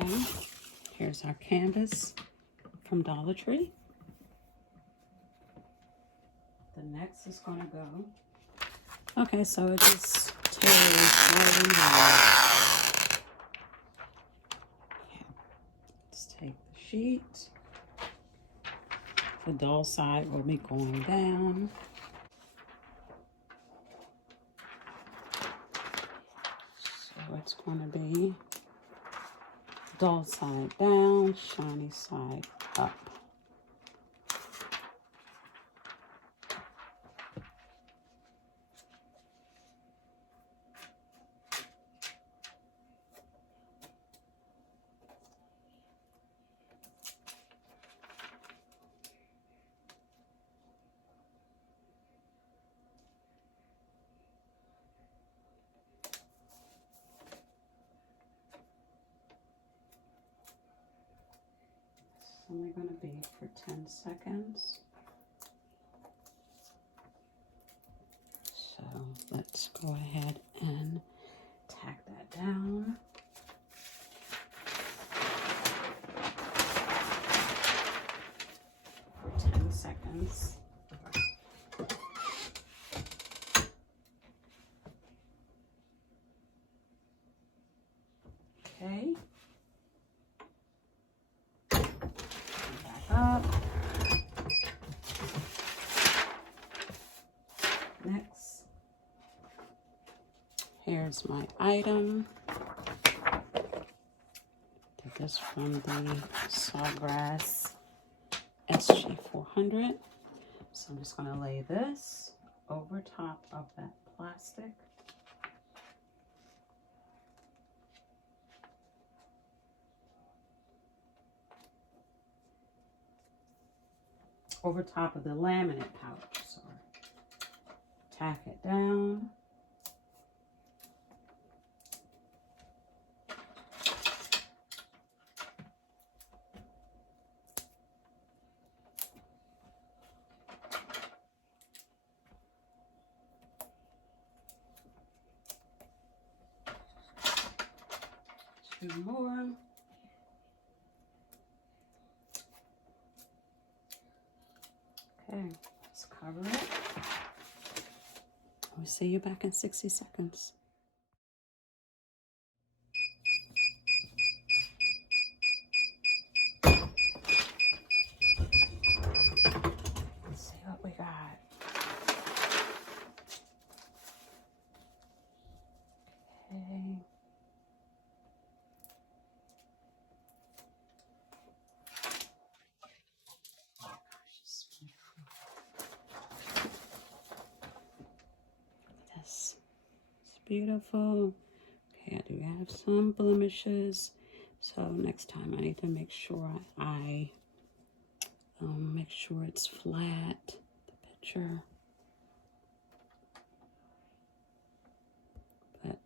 Okay, here's our canvas from Dollar Tree. The next is going to go. Okay, so it just tears right in half. Okay, let's take the sheet. The dull side will be going down. So it's going to be dull side down, shiny side up. It's only going to be for 10 seconds. So let's go ahead and tack that down. For 10 seconds. Okay. Back up. Next, here's my item. Get this from the Sawgrass SG400. So I'm just going to lay this over top of that plastic. Over top of the laminate pouch, sorry. Tack it down. Two more. Okay, let's cover it. We'll see you back in 60 seconds. Let's see what we got. Okay. This is beautiful. Okay, I do have some blemishes, so next time I need to make sure I make sure it's flat, the picture. But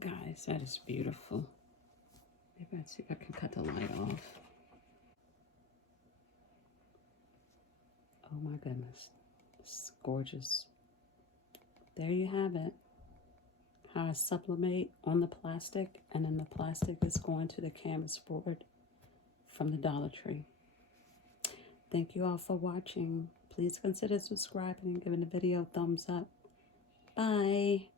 guys, that is beautiful. Maybe I'll see if I can cut the light off. Oh my goodness, it's gorgeous. There you have it. How I sublimate on the plastic, and then the plastic is going to the canvas board from the Dollar Tree. Thank you all for watching. Please consider subscribing and giving the video a thumbs up. Bye.